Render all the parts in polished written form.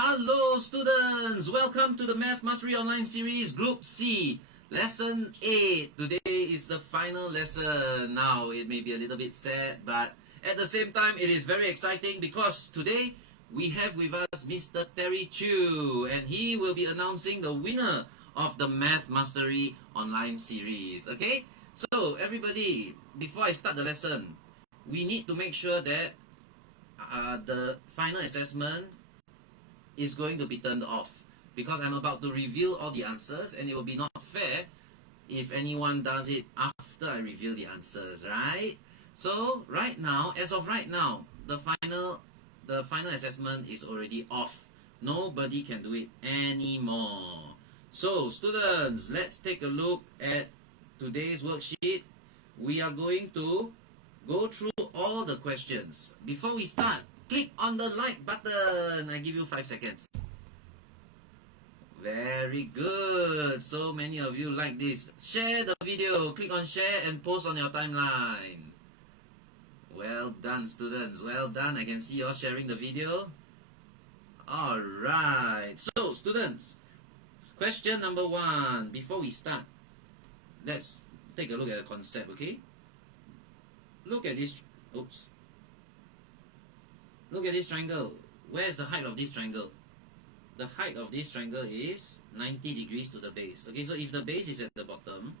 Hello students! Welcome to the Math Mastery Online Series Group C, Lesson 8. Today is the final lesson. Now, it may be a little bit sad, but at the same time, it is very exciting because today we have with us Mr. Terry Chu, and he will be announcing the winner of the Math Mastery Online Series. Okay? So, everybody, before I start the lesson, we need to make sure that the final assessment is going to be turned off because I'm about to reveal all the answers, and it will be not fair if anyone does it after I reveal the answers, right? So right now, as of right now, the final assessment is already off. Nobody can do it anymore. So students, let's take a look at today's worksheet. We are going to go through all the questions. Before we start, click on the like button. I give you 5 seconds. Very good. So many of you like this. Share the video. Click on share and post on your timeline. Well done, students. Well done. I can see you all sharing the video. Alright. So, students, question number 1. Before we start, let's take a look at the concept, okay? Look at this. Oops. Look at this triangle. Where is the height of this triangle? The height of this triangle is 90 degrees to the base. Okay, so if the base is at the bottom,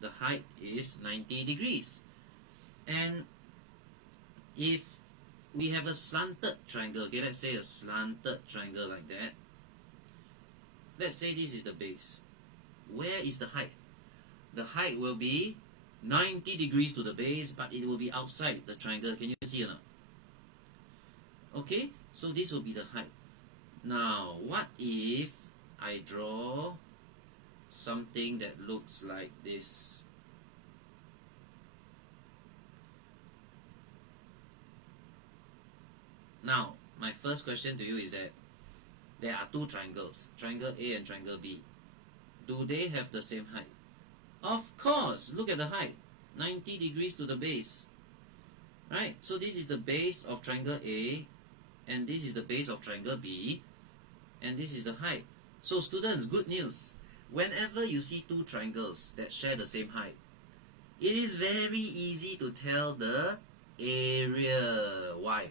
the height is 90 degrees. And if we have a slanted triangle, okay, let's say a slanted triangle like that. Let's say this is the base. Where is the height? The height will be 90 degrees to the base, but it will be outside the triangle. Can you see or not? Okay, so this will be the height. Now, what if I draw something that looks like this? Now, my first question to you is that there are two triangles, triangle A and triangle B. Do they have the same height? Of course, look at the height, 90 degrees to the base. Right, so this is the base of triangle A, and this is the base of triangle B, and this is the height. So students, good news. Whenever you see two triangles that share the same height, it is very easy to tell the area. Why?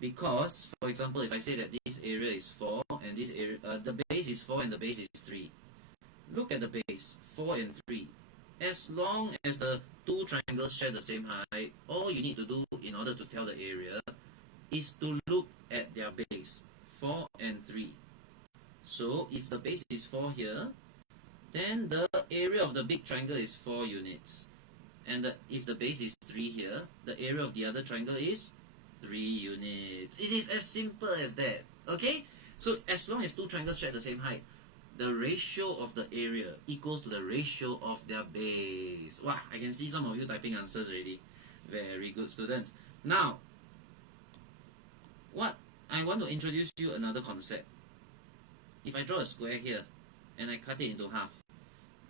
Because, for example, if I say that this area is 4 and this area, the base is 4 and the base is 3. Look at the base, 4 and 3. As long as the two triangles share the same height, all you need to do in order to tell the area is to look at their base, 4 and 3. So if the base is 4 here, then the area of the big triangle is 4 units. And if the base is 3 here, the area of the other triangle is 3 units. It is as simple as that. Okay? So as long as two triangles share the same height, the ratio of the area equals to the ratio of their base. Wow, I can see some of you typing answers already. Very good, students. Now, what I want to introduce you another concept. If I draw a square here and I cut it into half,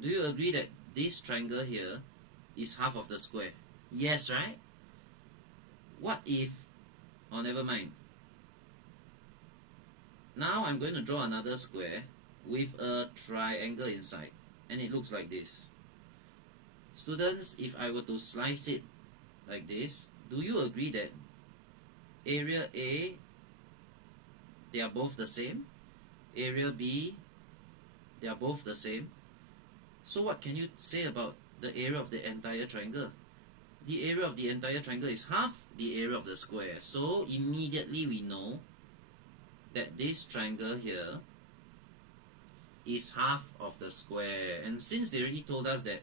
do you agree that this triangle here is half of the square? Yes, right? What if, oh never mind. Now I'm going to draw another square with a triangle inside, and it looks like this. Students, if I were to slice it like this, do you agree that area A, they are both the same? Area B, they are both the same. So what can you say about the area of the entire triangle? The area of the entire triangle is half the area of the square. So immediately we know that this triangle here is half of the square. And since they already told us that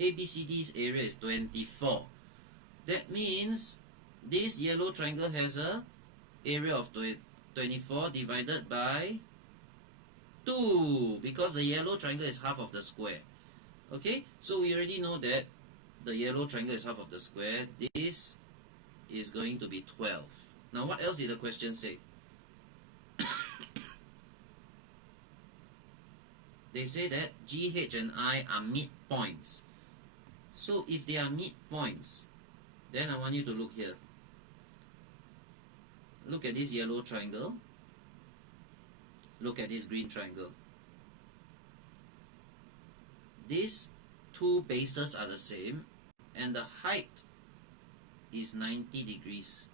ABCD's area is 24, that means this yellow triangle has a area of 24 divided by 2, because the yellow triangle is half of the square. Okay, so we already know that the yellow triangle is half of the square. This is going to be 12. Now what else did the question say? They say that G, H and I are midpoints. So if they are midpoints, then I want you to look here. Look at this yellow triangle. Look at this green triangle. These two bases are the same, and the height is 90 degrees.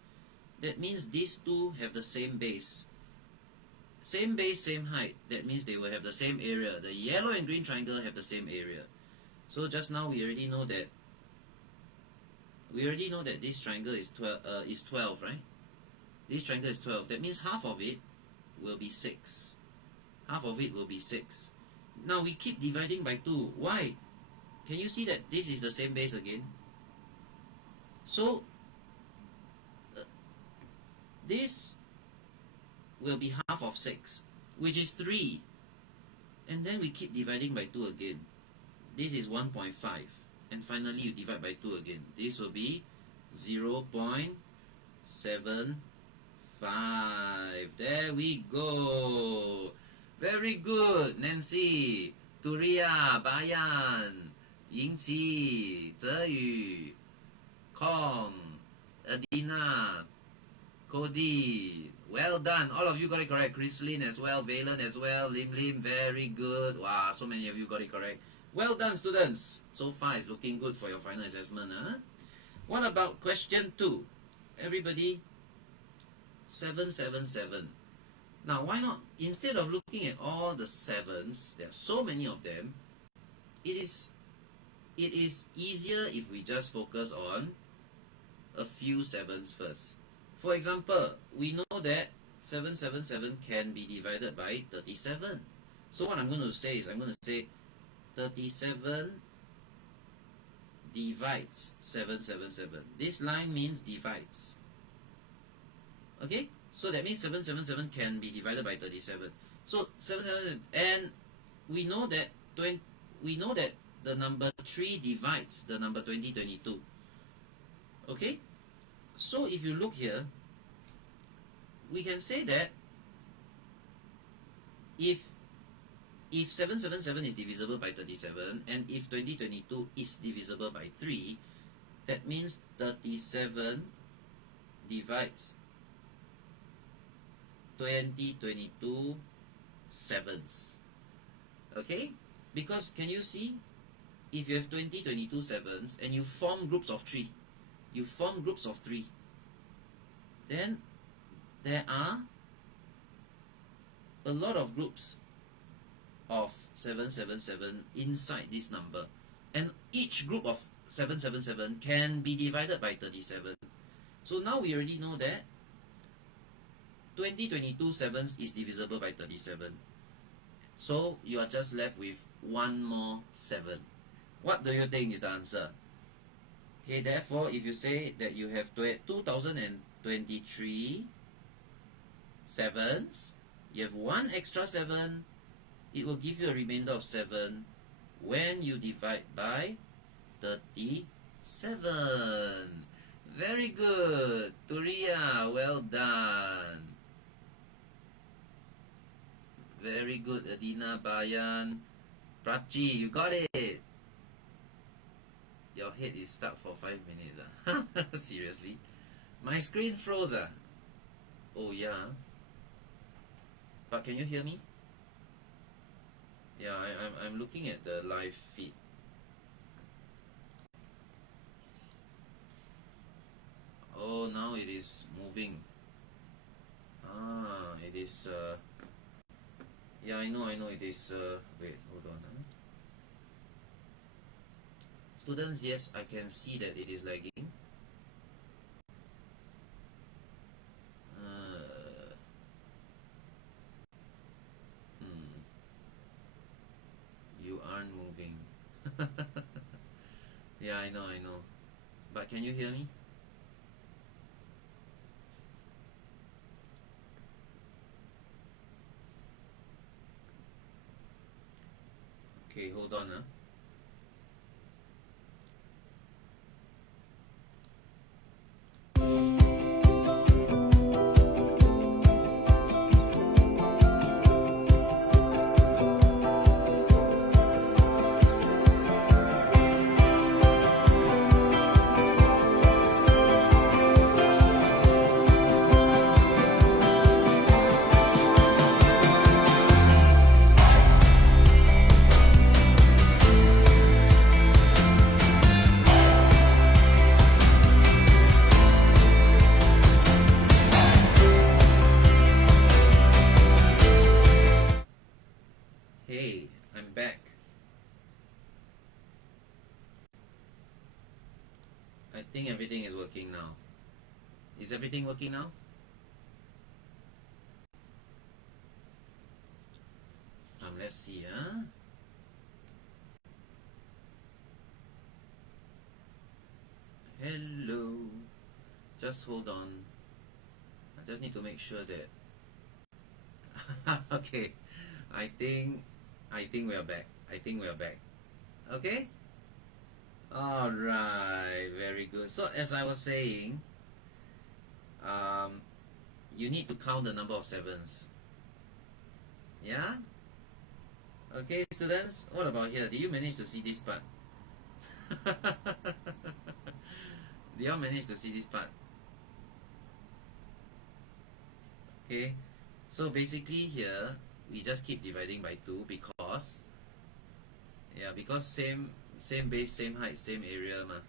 That means these two have the same base. Same base, same height. That means they will have the same area. The yellow and green triangle have the same area. So just now we already know that this triangle is 12, right? This triangle is 12. That means half of it will be 6. Half of it will be 6. Now we keep dividing by 2. Why? Can you see that this is the same base again? So this will be half of 6, which is 3. And then we keep dividing by 2 again. This is 1.5. And finally you divide by 2 again. This will be 0.75. There we go. Very good, Nancy, Turia, Bayan, Yingqi, Zeyu, Kong, Adina, Cody. Well done. All of you got it correct. Chrislyn as well, Valen as well, Lim, very good. Wow, so many of you got it correct. Well done, students. So far it's looking good for your final assessment. Huh? What about question 2? Everybody, 777. Now, why not, instead of looking at all the 7s, there are so many of them, it is easier if we just focus on a few 7s first. For example, we know that 777 can be divided by 37. So what I'm going to say is, I'm going to say 37 divides 777. This line means divides. Okay? So that means 777 can be divided by 37. So 777, and we know that the number 3 divides the number 2022. Okay? So if you look here, we can say that if 777 is divisible by 37 and if 2022 is divisible by 3, that means 37 divides 2022 sevens. Okay? Because can you see, if you have 2022 sevens and you form groups of 3, then there are a lot of groups of 777 inside this number, and each group of 777 can be divided by 37. So now we already know that 2022 sevens is divisible by 37. So you are just left with one more 7. What do you think is the answer? Okay, therefore, if you say that you have 2023 sevens, you have one extra 7, it will give you a remainder of 7 when you divide by 37. Very good. Turia, well done. Very good, Adina, Bayan. Prachi, you got it. Your head is stuck for 5 minutes. Seriously? My screen froze. Oh, yeah. But can you hear me? Yeah, I'm looking at the live feed. Oh, now it is moving. It is... yeah, I know it is... wait, hold on. Students, yes, I can see that it is lagging. You aren't moving. Yeah, I know. But can you hear me? Okay, hold on. think everything is working now. Is everything working now? Let's see. Hello. Just hold on. I just need to make sure that. Okay. I think we are back. I think we are back. Okay. All right. Very good. So as I was saying, you need to count the number of sevens. Yeah. Okay, students. What about here? Did you manage to see this part? Did y'all manage to see this part? Okay, so basically here we just keep dividing by 2 because same base, same height, same area ma.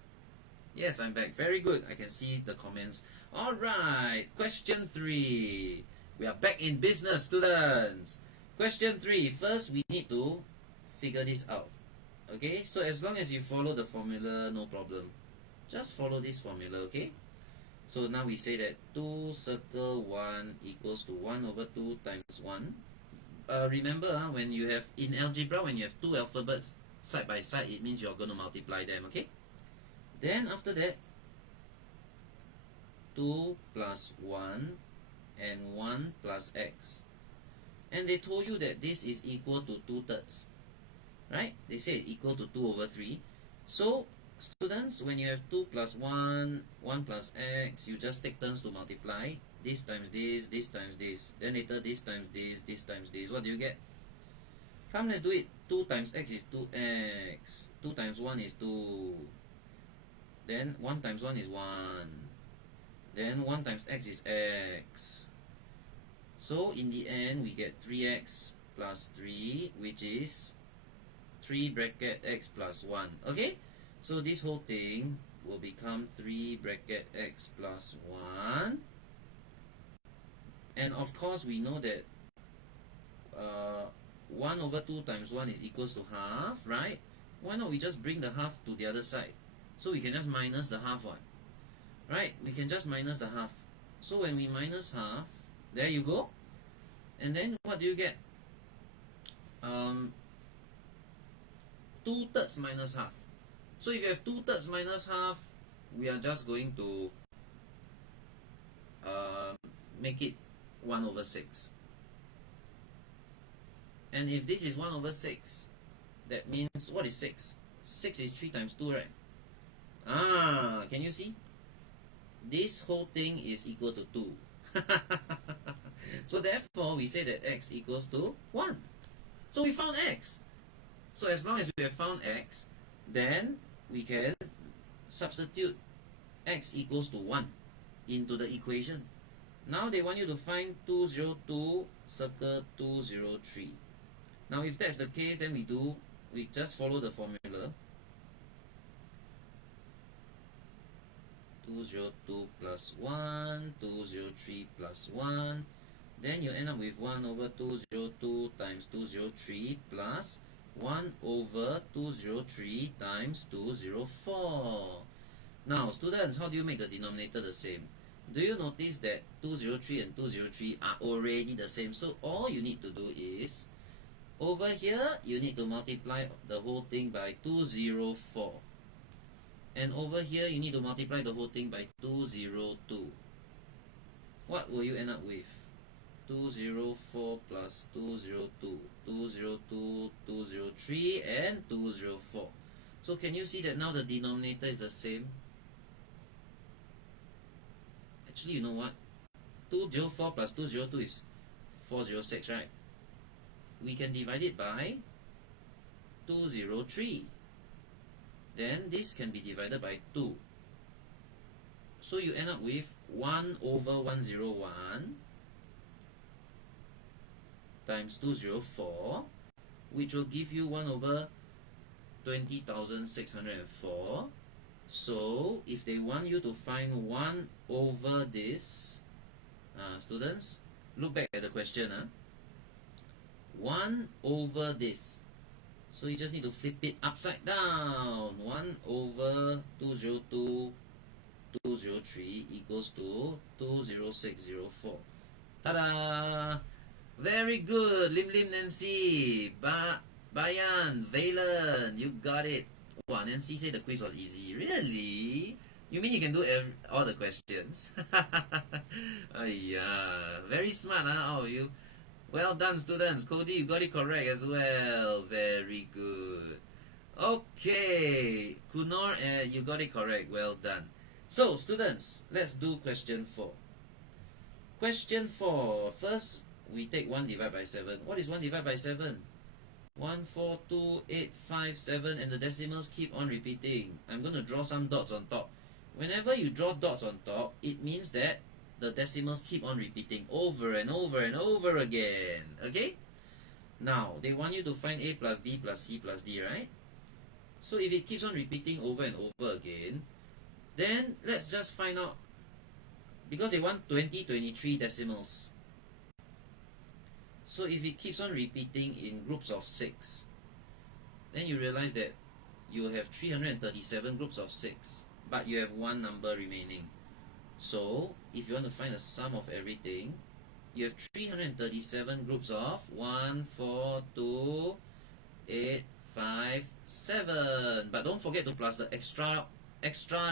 Yes, I'm back. Very good. I can see the comments. All right, question 3. We are back in business, students. Question 3. First, we need to figure this out. Okay, so as long as you follow the formula, no problem. Just follow this formula, okay? So now we say that 2 circle 1 equals to 1 over 2 times 1. Remember, when you have, in algebra, when you have 2 alphabets side by side, it means you're going to multiply them, okay? Then after that, 2 plus 1 and 1 plus x. And they told you that this is equal to 2/3. Right? They say equal to 2 over 3. So, students, when you have 2 plus 1, 1 plus x, you just take turns to multiply. This times this, this times this. Then later this times this times this. What do you get? Come, let's do it. 2 times x is 2x. 2 times 1 is 2. Then 1 times 1 is 1. Then 1 times x is x. So in the end, we get 3x plus 3, which is 3 bracket x plus 1. Okay? So this whole thing will become 3 bracket x plus 1. And of course, we know that 1 over 2 times 1 is equals to half, right? Why not we just bring the half to the other side? So we can just minus the half one. Right? We can just minus the half. So when we minus half, there you go. And then what do you get? 2/3 minus half. So if you have 2/3 minus half, we are just going to make it 1 over 6. And if this is 1 over 6, that means what is 6? 6 is 3 times 2, right? Can you see? This whole thing is equal to 2. So therefore, we say that x equals to 1. So we found x. So as long as we have found x, then we can substitute x equals to 1 into the equation. Now they want you to find 202, circle 203. Now if that's the case, then we just follow the formula. 202 plus 1, 203 plus 1. Then you end up with 1 over 202 times 203 plus 1 over 203 times 204. Now, students, how do you make the denominator the same? Do you notice that 203 and 203 are already the same? So all you need to do is, over here, you need to multiply the whole thing by 204. And over here, you need to multiply the whole thing by 202. What will you end up with? 204 plus 202, 202, 203, and 204. So can you see that now the denominator is the same? Actually, you know what? 204 plus 202 is 406, right? We can divide it by 203. Then this can be divided by 2. So you end up with 1 over 101 times 204, which will give you 1 over 20,604. So if they want you to find 1 over this, students, look back at the question. 1 over this. So you just need to flip it upside down. 1 over 202 203 equals to 20604. Ta-da! Very good. Lim Lim Nancy. Bayan, Valen, you got it. Wow, Nancy said the quiz was easy. Really? You mean you can do all the questions? Yeah, very smart, huh? All of you. Well done, students. Cody, you got it correct as well. Very good. Okay, Kunor, you got it correct. Well done. So, students, let's do question 4. Question 4. First, we take 1 divided by 7. What is 1 divided by 7? 142,857, and the decimals keep on repeating. I'm going to draw some dots on top. Whenever you draw dots on top, it means that the decimals keep on repeating over and over and over again. Okay? Now, they want you to find A plus B plus C plus D, right? So if it keeps on repeating over and over again, then let's just find out, because they want 23 decimals. So if it keeps on repeating in groups of 6, then you realize that you have 337 groups of 6, but you have one number remaining. So if you want to find the sum of everything, you have 337 groups of 1, 4, 2, 8, 5, 7. But don't forget to plus the extra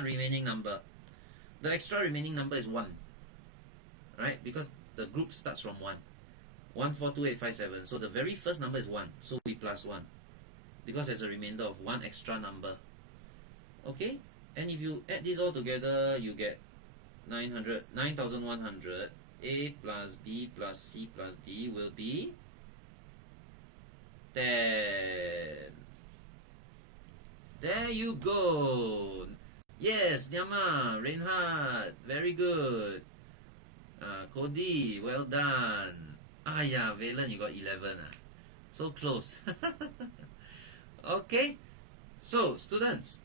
remaining number. The extra remaining number is 1, right? Because the group starts from 1. 1, 4, 2, 8, 5, 7. So the very first number is 1. So we plus 1. Because there's a remainder of 1 extra number. Okay? And if you add this all together, you get 9,100. A plus B plus C plus D will be 10. There you go. Yes, Nyama, Reinhard, very good. Cody, well done. Yeah, Valen, you got 11. So close. Okay, so students,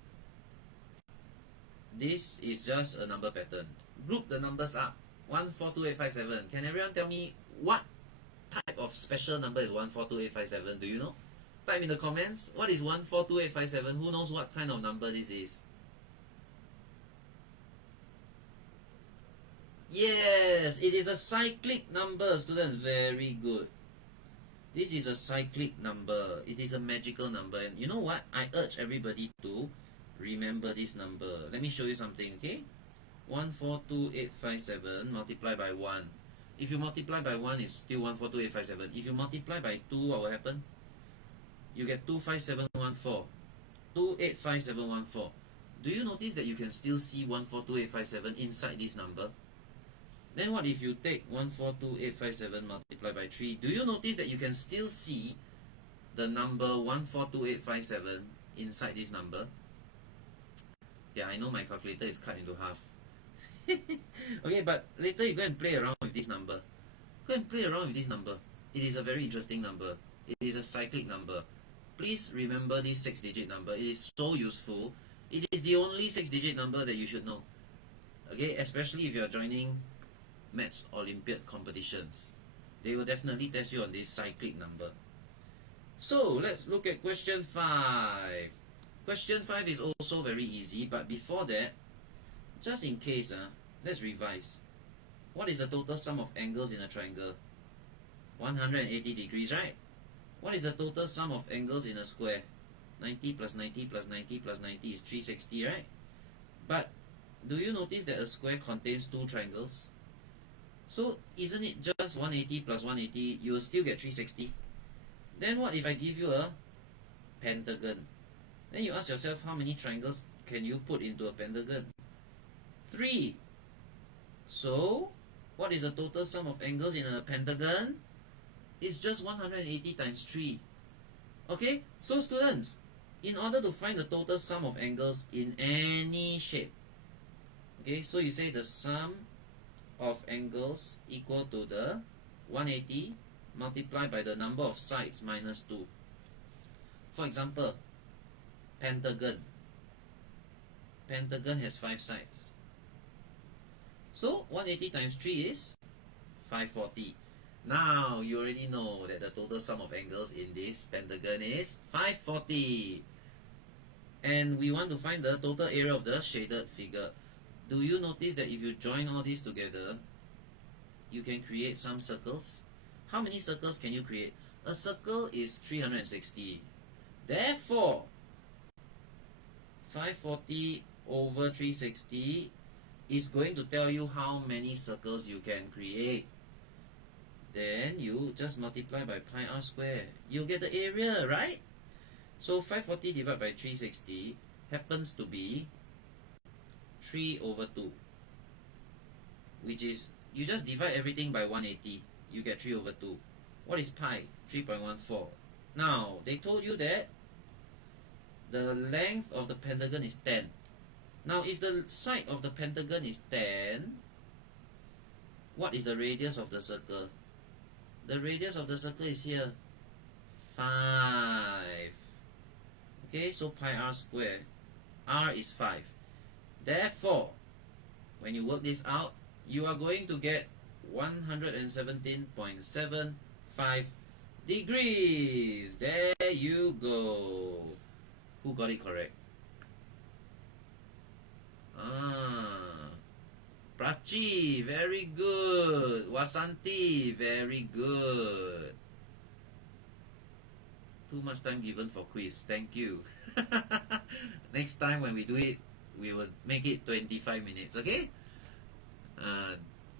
this is just a number pattern. Group the numbers up. 1, 4, 2, 8, 5, 7. Can everyone tell me what type of special number is 1, 4, 2, 8, 5, 7? Do you know? Type in the comments. What is 1, 4, 2, 8, 5, 7? Who knows what kind of number this is? Yes, it is a cyclic number, students. Very good. This is a cyclic number. It is a magical number. And you know what? I urge everybody to remember this number. Let me show you something, okay? 142,857 multiplied by 1. If you multiply by 1, it's still 142,857. If you multiply by 2, what will happen? You get 25714. 285714. Do you notice that you can still see 142,857 inside this number? Then what if you take 142,857 multiplied by 3? Do you notice that you can still see the number 142,857 inside this number? Yeah, I know my calculator is cut into half. Okay, but later you go and play around with this number. Go and play around with this number. It is a very interesting number. It is a cyclic number. Please remember this 6-digit number. It is so useful. It is the only 6-digit number that you should know. Okay, especially if you are joining Maths Olympiad competitions. They will definitely test you on this cyclic number. So, let's look at question 5. Question 5 is also very easy, but before that, just in case, let's revise. What is the total sum of angles in a triangle? 180 degrees, right? What is the total sum of angles in a square? 90 plus 90 plus 90 plus 90 is 360, right? But do you notice that a square contains 2 triangles? So isn't it just 180 plus 180, you will still get 360? Then what if I give you a pentagon? Then you ask yourself, how many triangles can you put into a pentagon? 3. So what is the total sum of angles in a pentagon? It's just 180 times 3. Okay, so students, in order to find the total sum of angles in any shape, okay, so you say the sum of angles equal to the 180 multiplied by the number of sides minus 2. For example, pentagon. Pentagon has 5 sides. So 180 times 3 is 540. Now you already know that the total sum of angles in this pentagon is 540. And we want to find the total area of the shaded figure. do you notice that if you join all these together, you can create some circles? How many circles can you create? A circle is 360. Therefore, 540 over 360 is going to tell you how many circles you can create. Then you just multiply by pi r square. You'll get the area, right? So 540 divided by 360 happens to be 3 over 2. Which is, you just divide everything by 180. You get 3 over 2. What is pi? 3.14. Now, they told you that the length of the pentagon is 10. Now, if the side of the pentagon is 10, what is the radius of the circle? The radius of the circle is here, 5. Okay, so pi r square. R is 5. Therefore, when you work this out, you are going to get 117.75 degrees. There you go. Who got it correct? Prachi, very good. Wasanti, very good. Too much time given for quiz. Thank you. Next time when we do it, we will make it 25 minutes, okay?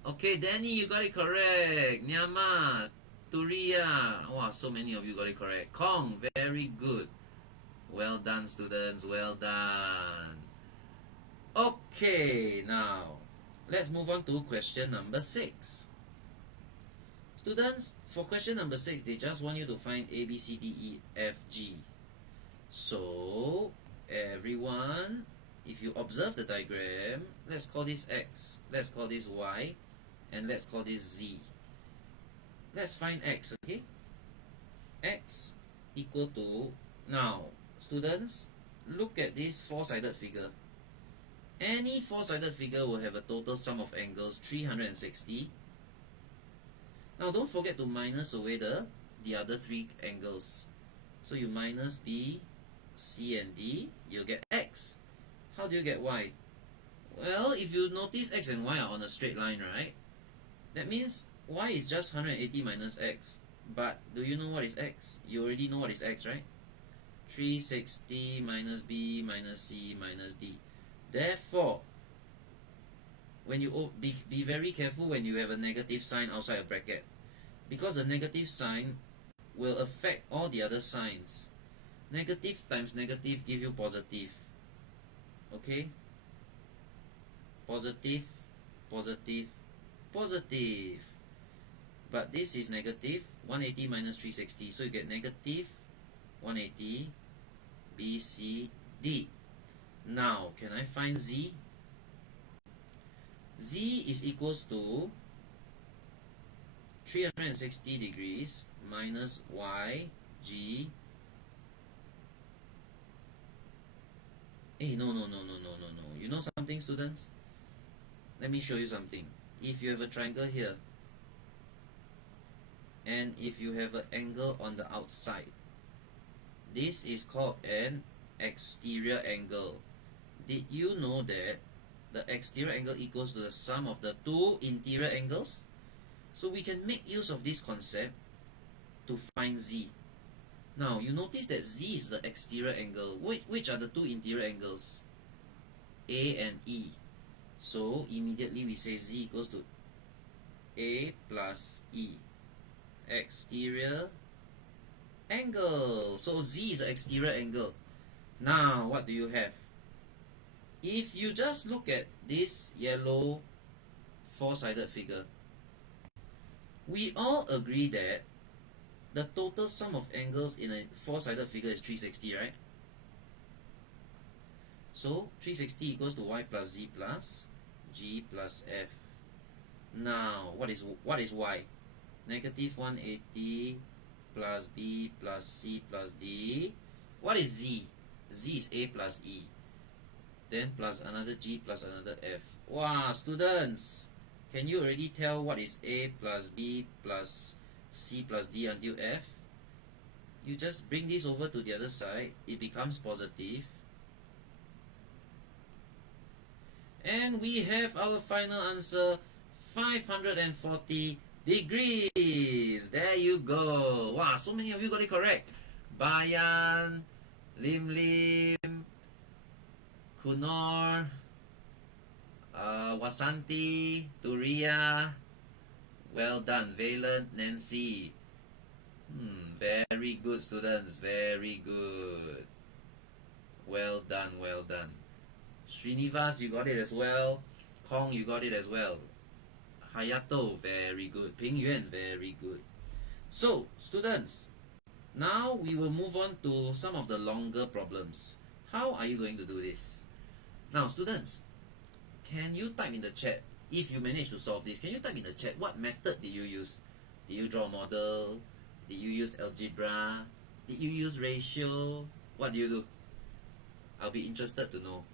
Okay, Danny, you got it correct. Nyama, Turia. Wow, so many of you got it correct. Kong, very good. Well done, students. Well done. Okay, now let's move on to question number 6. Students, for question number 6, they just want you to find A, B, C, D, E, F, G. So, everyone, if you observe the diagram, let's call this X, let's call this Y, and let's call this Z. Let's find X, okay? X equal to, now, students, look at this four-sided figure. Any four-sided figure will have a total sum of angles 360. Now don't forget to minus away the other 3 angles. So you minus B, C and D, you'll get X. How do you get Y? Well, if you notice X and Y are on a straight line, right? That means Y is just 180 minus X. But do you know what is X? You already know what is X, right? 360 minus B minus C minus D. Therefore, when you be very careful when you have a negative sign outside a bracket, because the negative sign will affect all the other signs. Negative times negative give you positive. Okay? Positive, positive, positive. But this is negative 180 minus 360, so you get negative 180 B, C, D. Now, can I find Z? Z is equals to 360 degrees minus Y, G. Hey, no. You know something, students? Let me show you something. If you have a triangle here, and if you have an angle on the outside, this is called an exterior angle. Did you know that the exterior angle equals to the sum of the 2 interior angles? So we can make use of this concept to find Z. Now, you notice that Z is the exterior angle. Which are the 2 interior angles? A and E. So, immediately we say Z equals to A plus E. Exterior angle. So, Z is the exterior angle. Now, what do you have? If you just look at this yellow four-sided figure, we all agree that the total sum of angles in a four-sided figure is 360, right? So 360 equals to Y plus Z plus G plus F. Now, what is Y? Negative 180 plus B plus C plus D. What is Z? Z is A plus E. Then plus another G plus another F. Wow, students! Can you already tell what is A plus B plus C plus D until F? You just bring this over to the other side. It becomes positive. And we have our final answer, 540 degrees. There you go. Wow, so many of you got it correct. Bayan, Lim Lim, Kunor, Wasanti, Turia. Well done, Valent, Nancy. Very good, students. Very good. Well done, well done. Srinivas, you got it as well. Kong, you got it as well. Hayato, very good. Ping Yuan, very good. So, students, now we will move on to some of the longer problems. How are you going to do this? Now, students, can you type in the chat, if you manage to solve this, can you type in the chat what method did you use? Did you draw a model? Did you use algebra? Did you use ratio? What do you do? I'll be interested to know.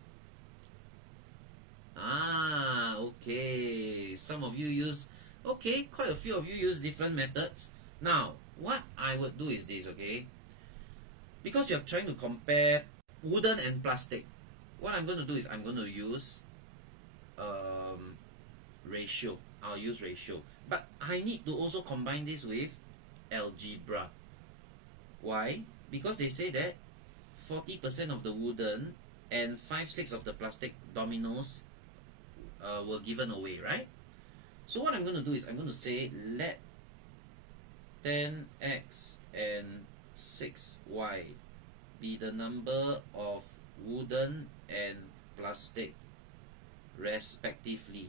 Ah, okay. Some of you use, okay, quite a few of you use different methods. Now, what I would do is this, okay? Because you're trying to compare wooden and plastic, what I'm going to do is I'm going to use ratio. I'll use ratio. But I need to also combine this with algebra. Why? Because they say that 40% of the wooden and 5/6 of the plastic dominoes were given away, right? So what I'm going to do is I'm going to say let 10x and 6y be the number of wooden and plastic respectively.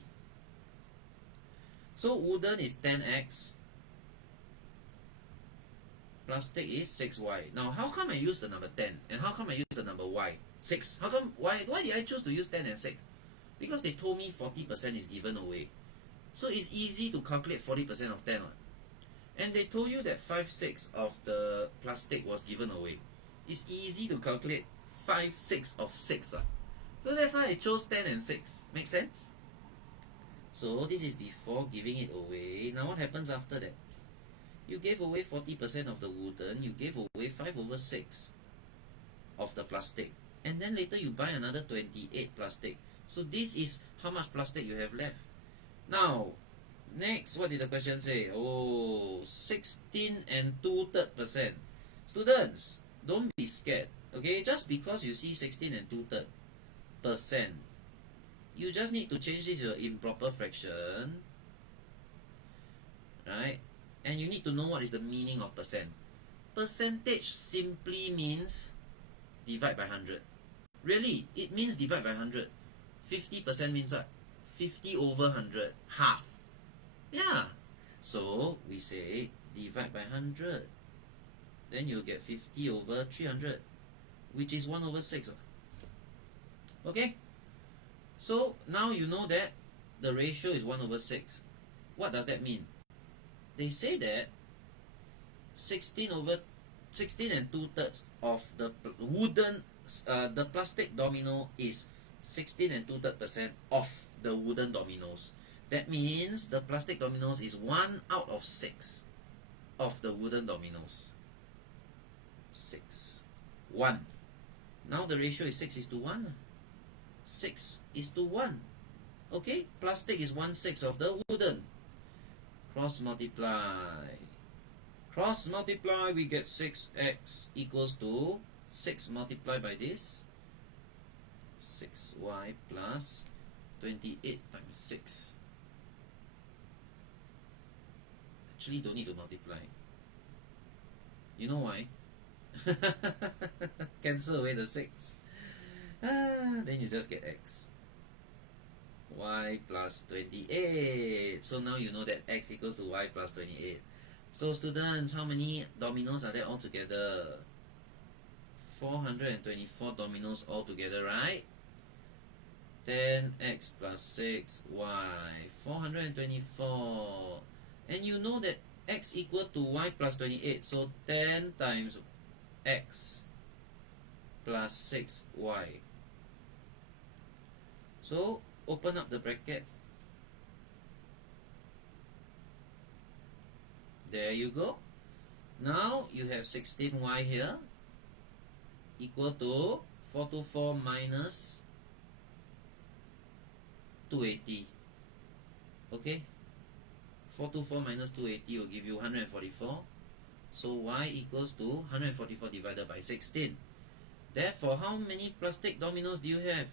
So wooden is 10x, plastic is 6y. Now how come I use the number 10 and how come I use the number y? 6. How come, why did I choose to use 10 and 6? Because they told me 40% is given away. So it's easy to calculate 40% of 10. And they told you that 5/6 of the plastic was given away. It's easy to calculate 5/6 of 6. So that's why I chose 10 and 6. Make sense? So this is before giving it away. Now what happens after that? You gave away 40% of the wooden. You gave away 5/6 of the plastic. And then later you buy another 28 plastic. So this is how much plastic you have left. Now, next, what did the question say? Oh, 16 and 2/3%. Students, don't be scared. Okay, just because you see 16 and 2/3%, you just need to change this to an improper fraction, right? And you need to know what is the meaning of percent. Percentage simply means divide by 100. Really, it means divide by 100. 50% means what? 50 over 100, half. Yeah. So we say divide by 100. Then you'll get 50 over 300, which is 1/6. Okay? So now you know that the ratio is 1/6. What does that mean? They say that 16 and 2/3 of the wooden, the plastic domino is 16 and 2/3% of the wooden dominoes. That means the plastic dominoes is 1 out of 6 of the wooden dominoes. 6. 1. Now the ratio is 6:1. 6:1. Okay? Plastic is 1/6 of the wooden. Cross multiply. Cross multiply, we get 6x equals to 6 multiplied by this. 6y plus 28 times 6. Actually, don't need to multiply. You know why? Cancel away the 6. Then you just get x. Y plus 28. So now you know that x equals to y plus 28. So students, how many dominoes are there altogether? 424 dominoes altogether, right? 10x plus 6y. 424. And you know that x equal to y plus 28. So 10 times x plus 6y. So open up the bracket. There you go. Now you have 16y here equal to 424 minus 280. Okay, 424 minus 280 will give you 144. So y equals to 144 divided by 16. Therefore, how many plastic dominoes do you have?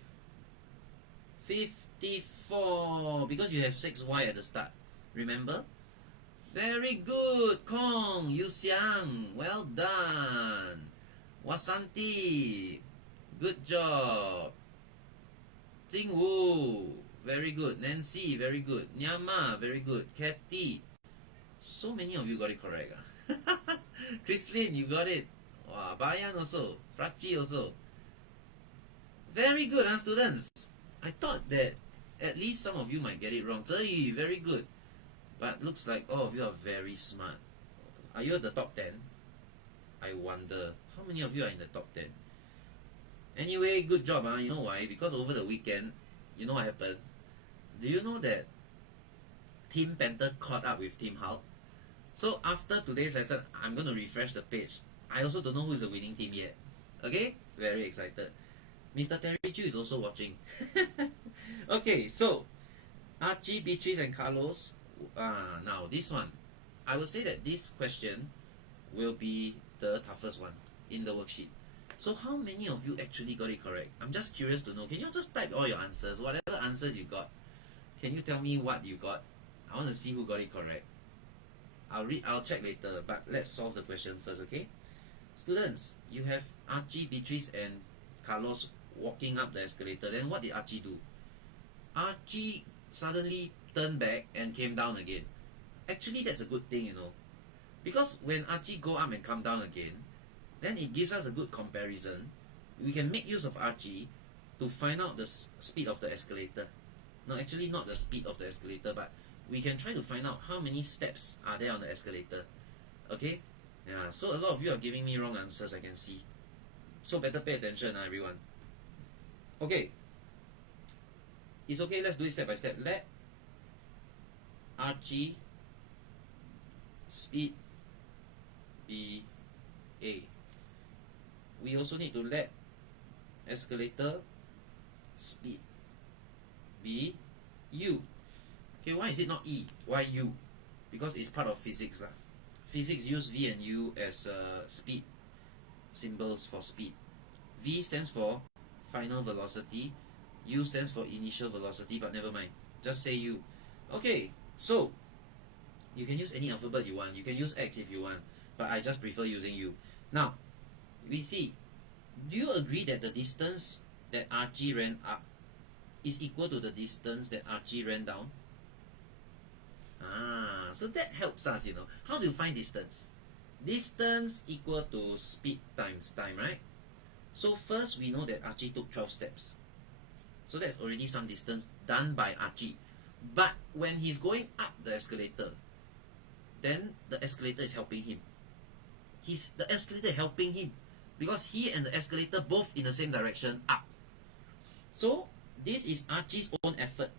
54, because you have 6y at the start. Remember? Very good, Kong, Yu Xiang, well done. Wasanti, good job. Jing Wu, very good. Nancy, very good. Nyama, very good. Kathy, so many of you got it correct. Chrislyn, you got it. Wow, Bayan also. Prachi also. Very good, students. I thought that at least some of you might get it wrong. Zhe, very good. But looks like all of you are very smart. Are you at the top 10? I wonder. How many of you are in the top 10? Anyway, good job. You know why? Because over the weekend, you know what happened? Do you know that Team Panther caught up with Team Hulk? So after today's lesson, I'm going to refresh the page. I also don't know who is the winning team yet. Okay? Very excited. Mr. Terry Chu is also watching. Okay, so Archie, Beatrice and Carlos. Now this one, I will say that this question will be the toughest one in the worksheet. So how many of you actually got it correct? I'm just curious to know. Can you just type all your answers? Whatever answers you got, can you tell me what you got? I want to see who got it correct. I'll check later, but let's solve the question first, okay? Students, you have Archie, Beatrice and Carlos walking up the escalator. Then what did Archie do? Archie suddenly turned back and came down again. Actually, that's a good thing, you know. Because when Archie go up and come down again, then it gives us a good comparison. We can make use of Archie to find out the speed of the escalator. No, actually not the speed of the escalator, but we can try to find out how many steps are there on the escalator. Okay? Yeah, so a lot of you are giving me wrong answers, I can see. So better pay attention, everyone. Okay. It's okay, let's do it step by step. Let Archie speed be A. We also need to let escalator speed be U. Okay, why is it not E? Why U? Because it's part of physics lah. Physics use V and U as speed symbols for speed. V stands for final velocity. U stands for initial velocity, but never mind. Just say U. Okay, so you can use any alphabet you want. You can use X if you want, but I just prefer using U. Now, we see. Do you agree that the distance that Archie ran up is equal to the distance that Archie ran down? So that helps us, you know. How do you find distance? Distance equal to speed times time, right? So first we know that Archie took 12 steps. So that's already some distance done by Archie. But when he's going up the escalator, then the escalator is helping him. The escalator helping him because he and the escalator both in the same direction up. So this is Archie's own effort.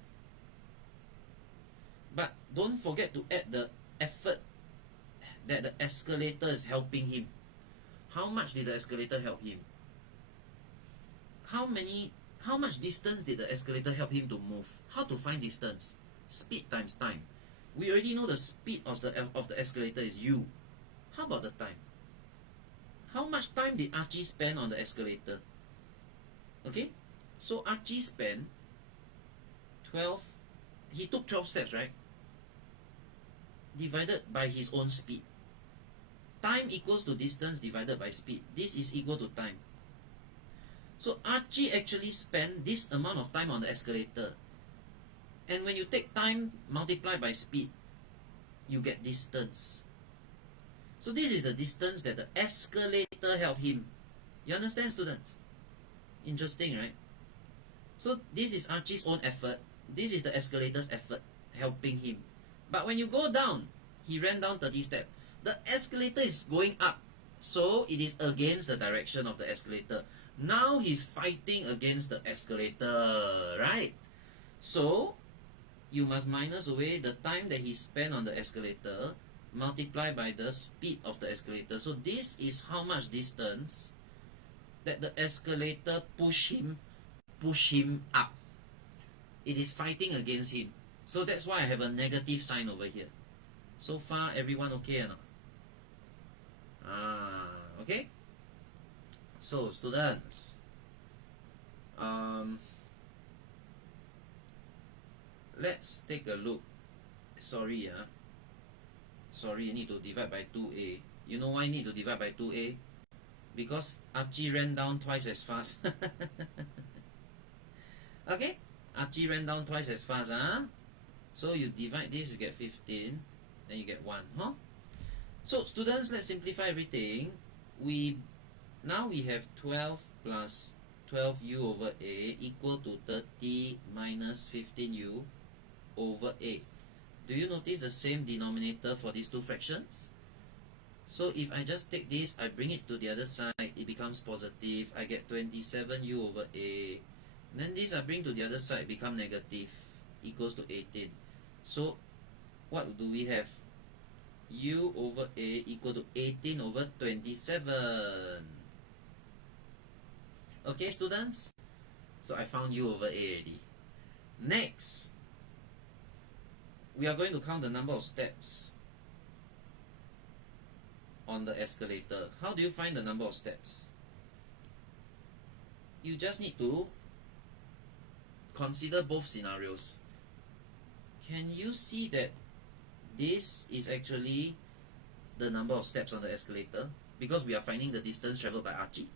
But don't forget to add the effort that the escalator is helping him. How much did the escalator help him? How much distance did the escalator help him to move? How to find distance? Speed times time. We already know the speed of the escalator is U. How about the time? How much time did Archie spend on the escalator? Okay, so Archie spent 12. He took 12 steps, right? Divided by his own speed. Time equals to distance divided by speed. This is equal to time. So Archie actually spent this amount of time on the escalator. And when you take time multiplied by speed, you get distance. So this is the distance that the escalator helped him. You understand, students? Interesting, right? So this is Archie's own effort. This is the escalator's effort helping him. But when you go down, he ran down 30 steps. The escalator is going up. So it is against the direction of the escalator. Now he's fighting against the escalator, right? So you must minus away the time that he spent on the escalator multiplied by the speed of the escalator. So this is how much distance that the escalator push him up. it is fighting against him. So that's why I have a negative sign over here. So far, everyone okay or not? Okay. So students, let's take a look. Sorry, sorry, you need to divide by 2a. You know why I need to divide by 2a? Because Archie ran down twice as fast. Okay, Archie ran down twice as fast, So you divide this, you get 15, then you get 1, So students, let's simplify everything. Now we have 12 plus 12u over a equal to 30 minus 15u over a. Do you notice the same denominator for these two fractions? So if I just take this, I bring it to the other side, it becomes positive. I get 27u over a. Then this I bring to the other side, become negative, equals to 18. So what do we have? U over a equal to 18 over 27. Okay, students? So I found u over a already. Next, we are going to count the number of steps on the escalator. How do you find the number of steps? You just need to consider both scenarios. Can you see that this is actually the number of steps on the escalator? Because we are finding the distance traveled by Archie.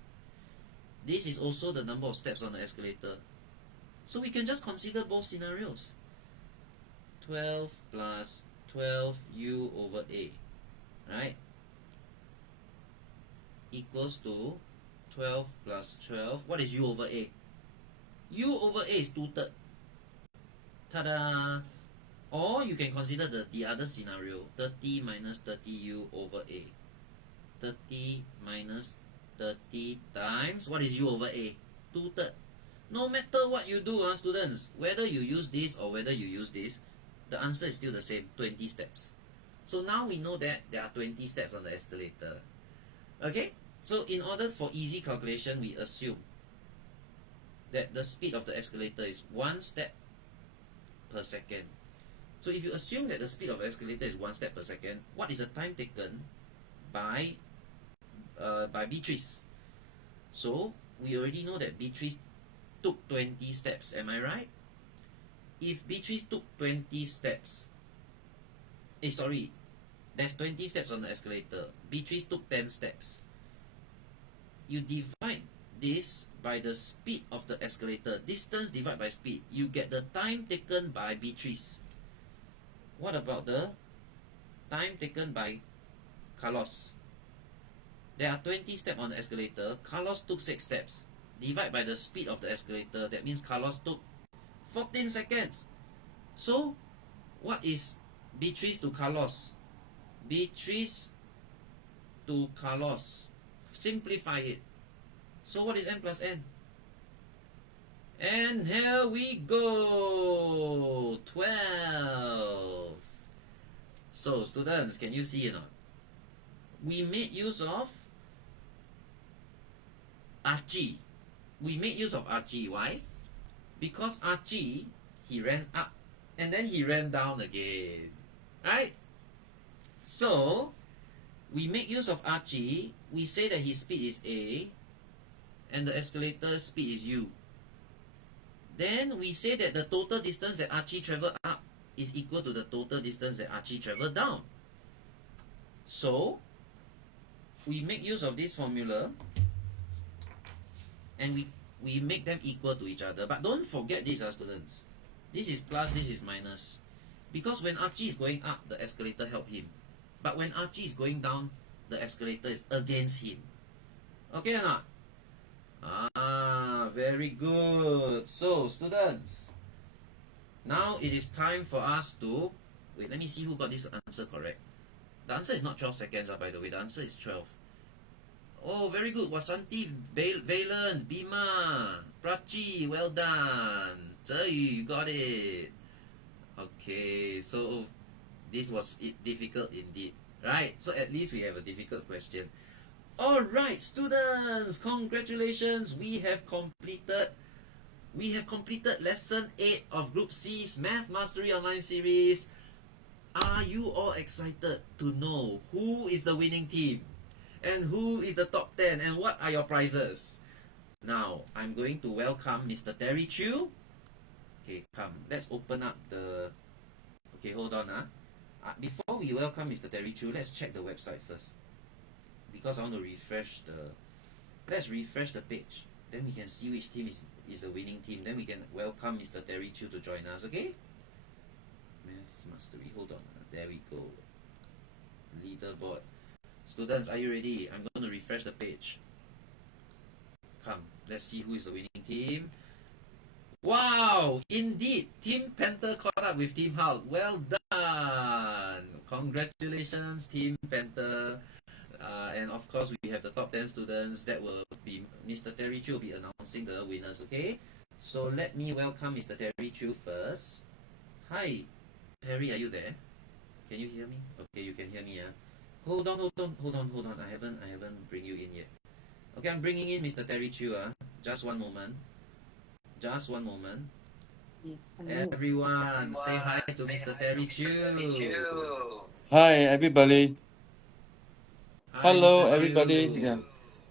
This is also the number of steps on the escalator. So we can just consider both scenarios. 12 plus 12u over a, right? Equals to 12 plus 12. What is u over a? U over a is 2/3. Ta-da! Or you can consider the other scenario, 30 minus 30u over a. 30 minus 30 times, what is u over a? 2/3. No matter what you do, students, whether you use this or whether you use this, the answer is still the same, 20 steps. So now we know that there are 20 steps on the escalator. Okay? So in order for easy calculation, we assume that the speed of the escalator is 1 step per second. So if you assume that the speed of the escalator is 1 step per second, what is the time taken by Beatrice? So we already know that Beatrice took 20 steps, am I right? If Beatrice took 20 steps, there's 20 steps on the escalator. Beatrice took 10 steps. You divide this by the speed of the escalator. Distance divided by speed. You get the time taken by Beatrice. What about the time taken by Carlos? There are 20 steps on the escalator. Carlos took 6 steps. Divide by the speed of the escalator. That means Carlos took 14 seconds. So, what is Beatrice to Carlos? Beatrice to Carlos. Simplify it. So, what is n plus n? And here we go. 12. So, students, can you see or not? We made use of Archie. We made use of Archie. Why? Because Archie, he ran up and then he ran down again. Right? So, we make use of Archie. We say that his speed is a and the escalator's speed is u. Then we say that the total distance that Archie traveled up is equal to the total distance that Archie traveled down. So, we make use of this formula and we make them equal to each other. But don't forget this, students. This is plus, this is minus. Because when Archie is going up, the escalator helps him. But when Archie is going down, the escalator is against him. Okay or not? Very good. So, students, now it is time for us to... Wait, let me see who got this answer correct. The answer is not 12 seconds, by the way. The answer is 12. Oh, very good. Wasanti, Valen, Bima, Prachi, well done. Zhe you got it. Okay, so this was difficult indeed. Right, so at least we have a difficult question. Alright, students, congratulations. We have completed We have completed lesson 8 of Group C's Math Mastery Online series. Are you all excited to know who is the winning team? And who is the top 10? And what are your prizes? Now, I'm going to welcome Mr. Terry Chew. Okay, come. Let's open up the... Okay, hold on. Before we welcome Mr. Terry Chew, let's check the website first. Because I want to refresh the... Let's refresh the page. Then we can see which team is the winning team. Then we can welcome Mr. Terry Chew to join us, okay? Math Mastery. Hold on. There we go. Leaderboard. Students, are you ready? I'm going to refresh the page. Come, let's see who is the winning team. Wow! Indeed, Team Panther caught up with Team Hulk. Well done! Congratulations, Team Panther. And of course, we have the top 10 students. That will be Mr. Terry Chu will be announcing the winners, okay? So let me welcome Mr. Terry Chu first. Hi, Terry, are you there? Can you hear me? Okay, you can hear me. Hold on. I haven't bring you in yet. Okay, I'm bringing in Mr. Terry Chu. Just one moment. Everyone, say hi to Mr. Terry Chu. Hi, everybody. Hi, Hello, Mr. everybody. Chu.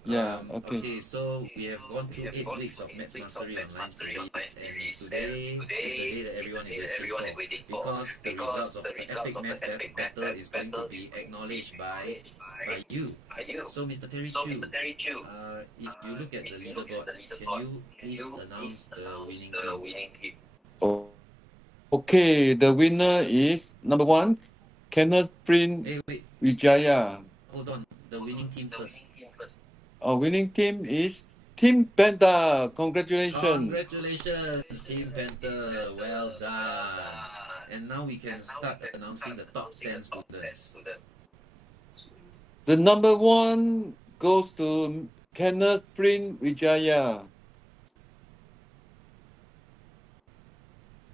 Okay. Okay, so we have gone through 8 weeks of Maths Mastery Online series, and today is the day that everyone is waiting for, because the results of the Epic Math Battle is going to be acknowledged by you. So, Mr. Terry Chu, if you look at the leaderboard, can you please announce the winning team? Okay, the winner is number 1, Kenneth Print Wait. Vijaya. Hold on. The winning team first. Our winning team is Team Panda. Congratulations. Congratulations, Team Panther. Well done. And now we can start announcing the top 10 students. The number 1 goes to Kenneth Print Vijaya.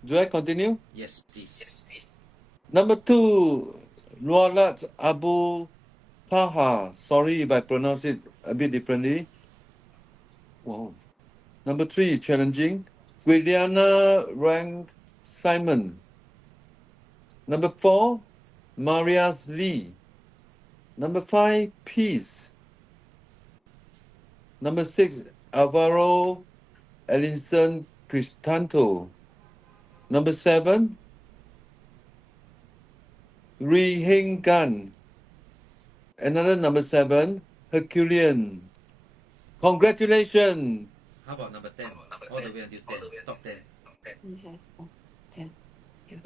Do I continue? Yes, please. Number 2, Lualat Abu Taha. Sorry if I pronounce it a bit differently. Wow. Number 3 is challenging. Williana Rank Simon. Number 4, Marias Lee. Number 5, Peace. Number 6, Alvaro Elinson Cristanto. Number 7, Ri Heng Gan. Another number 7, Herculean. Congratulations. How about number 10? All the way until 10. Top 10. We have 10. Yeah.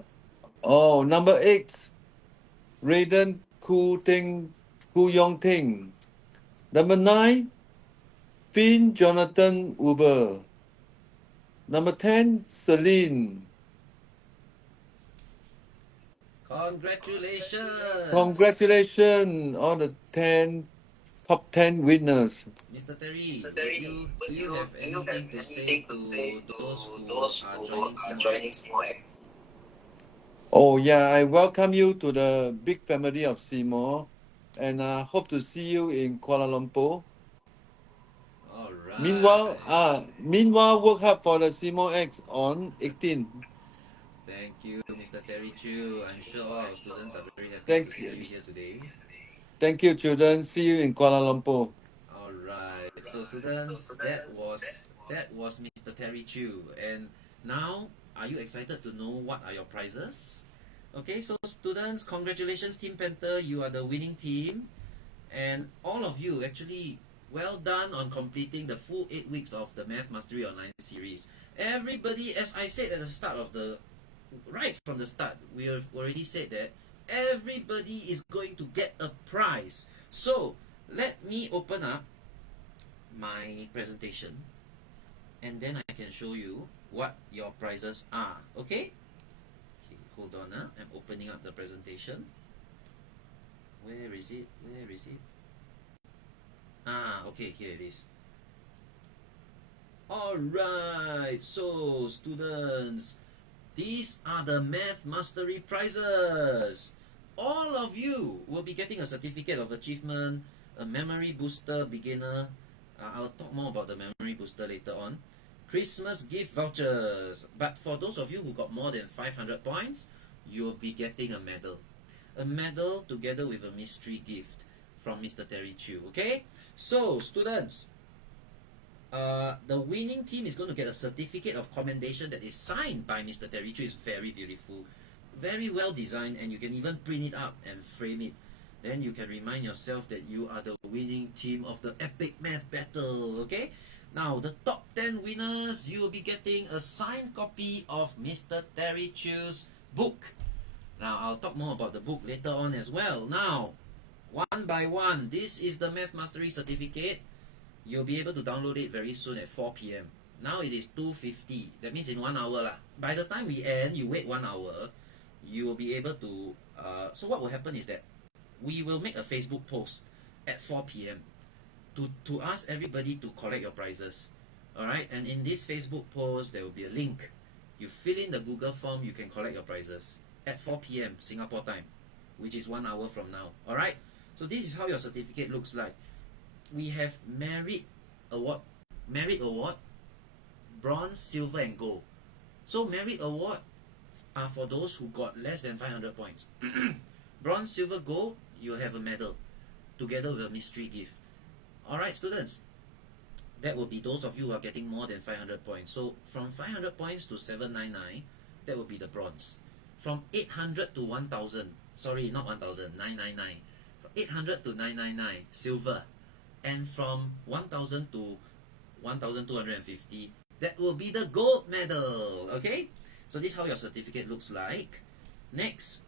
Oh, number 8, Raiden Ku Yong Ting. Number 9, Finn Jonathan Uber. Number 10, Celine. Congratulations! Congratulations, all the top 10 winners. Mr. Terry, do you have anything to say to those who are joining C-8? Oh yeah, I welcome you to the big family of Seymour, and I hope to see you in Kuala Lumpur. All right. Meanwhile, work hard for the Seymour X on 18. Thank you, Mr. Terry Chu. I'm sure all our students are very happy to see you here today. Thank you, children. See you in Kuala Lumpur. All right. So, students, that was Mr. Terry Chu. And now, are you excited to know what are your prizes? Okay, so students, congratulations, Team Panther. You are the winning team. And all of you, actually, well done on completing the full 8 weeks of the Math Mastery Online series. Everybody, as I said at the start of right from the start, we have already said that everybody is going to get a prize. So, let me open up my presentation, and then I can show you what your prizes are. Okay, hold on. I'm opening up the presentation. Where is it? Okay, here it is. Alright, so students, these are the Math Mastery prizes. All of you will be getting a certificate of achievement, a memory booster beginner. I'll talk more about the memory booster later on. Christmas gift vouchers. But for those of you who got more than 500 points, you'll be getting a medal. A medal together with a mystery gift from Mr. Terry Chew. Okay? So, students, the winning team is going to get a certificate of commendation that is signed by Mr. Terry Chew. It's very beautiful, very well designed, and you can even print it up and frame it. Then you can remind yourself that you are the winning team of the epic math battle. Okay? Now, the top 10 winners, you will be getting a signed copy of Mr. Terry Chew's book. Now, I'll talk more about the book later on as well. Now, one by one, this is the Math Mastery Certificate. You'll be able to download it very soon at 4 p.m. Now it is 2:50. That means in 1 hour lah. By the time we end, you wait 1 hour, you will be able to... so what will happen is that we will make a Facebook post at 4 p.m. to ask everybody to collect your prizes. Alright, and in this Facebook post, there will be a link. You fill in the Google form, you can collect your prizes at 4 p.m. Singapore time, which is 1 hour from now. Alright, so this is how your certificate looks like. We have merit award, bronze, silver, and gold. So merit award are for those who got less than 500 points. Bronze, silver, gold, you have a medal together with a mystery gift. Alright, students, that will be those of you who are getting more than 500 points. So from 500 points to 799, that will be the bronze. From 800 to 1000, sorry, not 1000, 999. From 800 to 999, silver. And from 1000 to 1250, that will be the gold medal. Okay, so this is how your certificate looks like. Next,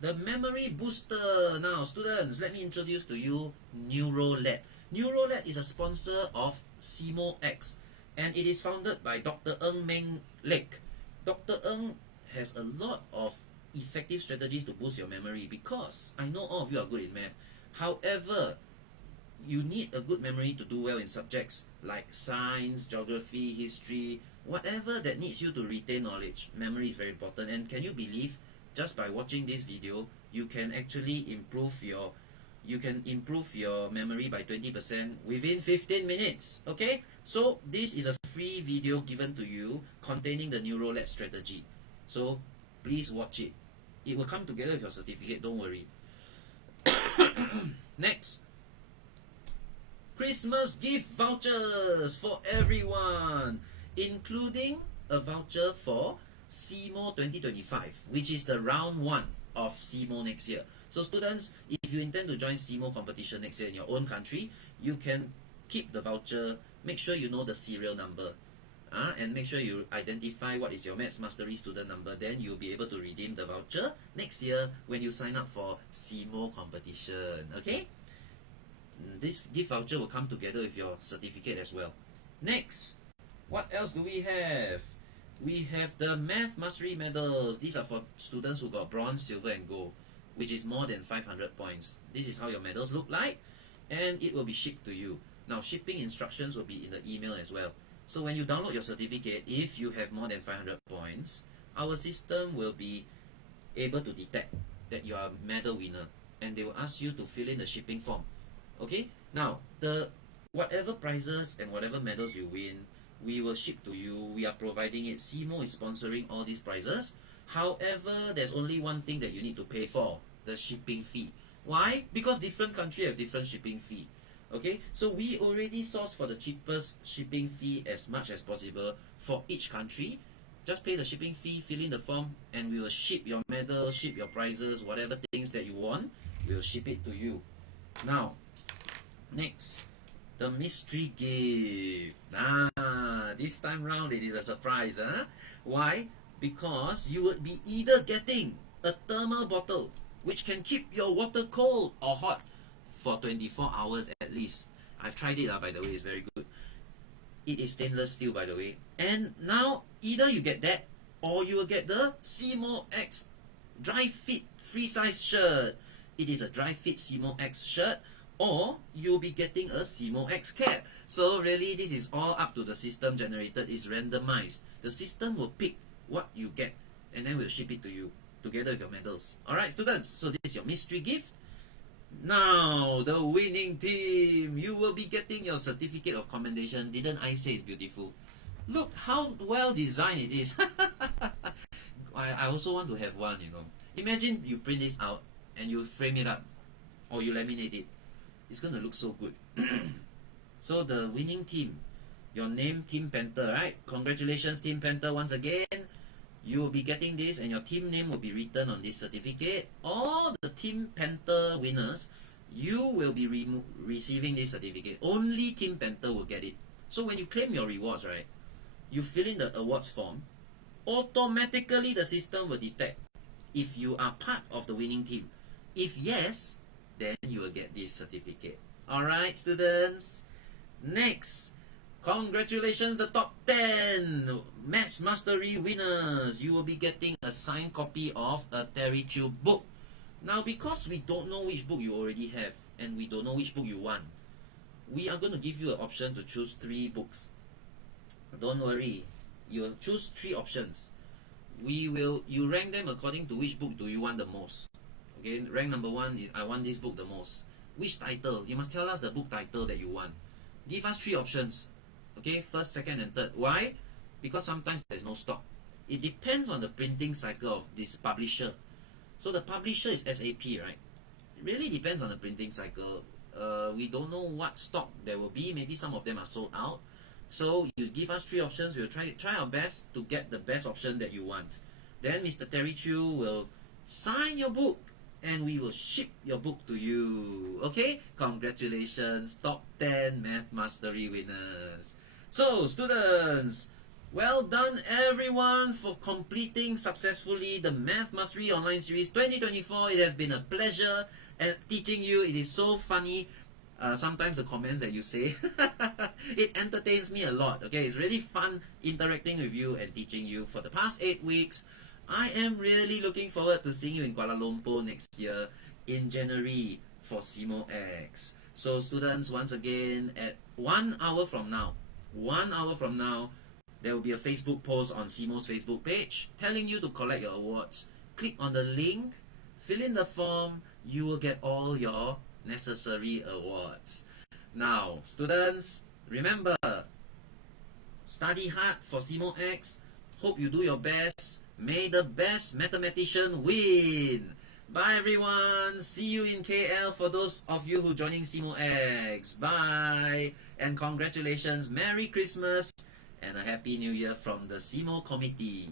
the memory booster. Now students, let me introduce to you NeuroLab. NeuroLab is a sponsor of CMO X, and it is founded by Dr. Ng Meng Lek. Dr. Ng has a lot of effective strategies to boost your memory, because I know all of you are good in math. However, you need a good memory to do well in subjects like science, geography, history, whatever that needs you to retain knowledge. Memory is very important, and can you believe, just by watching this video, you can actually improve your memory by 20% within 15 minutes. Okay, so this is a free video given to you containing the NeuroLab strategy, so please watch it. It will come together with your certificate, don't worry. Next, Christmas gift vouchers for everyone, including a voucher for CMO 2025, which is the round 1 of CMO next year. So students, if you intend to join CMO competition next year in your own country, you can keep the voucher. Make sure you know the serial number, and make sure you identify what is your Maths Mastery student number. Then you'll be able to redeem the voucher next year when you sign up for CMO competition. Okay? This gift voucher will come together with your certificate as well. Next, what else do we have? We have the Math Mastery medals. These are for students who got bronze, silver, and gold, which is more than 500 points. This is how your medals look like, and it will be shipped to you. Now, shipping instructions will be in the email as well. So when you download your certificate, if you have more than 500 points, our system will be able to detect that you are a medal winner, and they will ask you to fill in the shipping form. Okay, now the whatever prizes and whatever medals you win, we will ship to you. We are providing it. CMO is sponsoring all these prizes. However, there's only one thing that you need to pay for: the shipping fee. Why? Because different countries have different shipping fee. Okay, so we already source for the cheapest shipping fee as much as possible for each country. Just pay the shipping fee, fill in the form, and we will ship your medal, ship your prizes, whatever things that you want, we will ship it to you. Now, next, the mystery gift. This time round it is a surprise. Why? Because you would be either getting a thermal bottle which can keep your water cold or hot for 24 hours at least. I've tried it, by the way, it's very good. It is stainless steel, by the way. And now, either you get that, or you will get the CMO X Dry Fit Free Size shirt. It is a Dry Fit CMO X shirt, or you'll be getting a CMO X cap. So really, this is all up to the system generated. It's randomized. The system will pick what you get, and then we'll ship it to you together with your medals. Alright, students, so this is your mystery gift. Now, the winning team, you will be getting your certificate of commendation. Didn't I say it's beautiful? Look how well designed it is. I also want to have one, you know. Imagine you print this out and you frame it up or you laminate it. It's gonna look so good. So the winning team, your name Team Panther, right? Congratulations Team Panther once again. You will be getting this and your team name will be written on this certificate. All the Team Panther winners, you will be receiving this certificate. Only Team Panther will get it. So when you claim your rewards, right, you fill in the awards form, automatically the system will detect if you are part of the winning team. If yes, then you will get this certificate. Alright, students. Next, congratulations, the top 10 Maths Mastery winners. You will be getting a signed copy of a Terry Chew book. Now, because we don't know which book you already have and we don't know which book you want, we are going to give you an option to choose 3 books. Don't worry, you'll choose 3 options. You rank them according to which book do you want the most. Okay, rank number 1 is I want this book the most. Which title? You must tell us the book title that you want. Give us 3 options. Okay, first, second, and third. Why? Because sometimes there's no stock. It depends on the printing cycle of this publisher. So the publisher is SAP, right? It really depends on the printing cycle. We don't know what stock there will be. Maybe some of them are sold out. So you give us 3 options. We'll try our best to get the best option that you want. Then Mr. Terry Chew will sign your book and we will ship your book to you. Okay? Congratulations, top 10 Math Mastery winners. So, students, well done everyone for completing successfully the Math Mastery Online Series 2024. It has been a pleasure teaching you. It is so funny. Sometimes the comments that you say, it entertains me a lot. Okay, it's really fun interacting with you and teaching you for the past 8 weeks. I am really looking forward to seeing you in Kuala Lumpur next year in January for CMO-X. So students, once again, at 1 hour from now, there will be a Facebook post on CMO's Facebook page telling you to collect your awards. Click on the link, fill in the form, you will get all your necessary awards. Now, students, remember, study hard for CMO-X. Hope you do your best. May the best mathematician win. Bye everyone. See you in KL for those of you who are joining CMO-X. Bye. And congratulations. Merry Christmas and a Happy New Year from the CMO committee.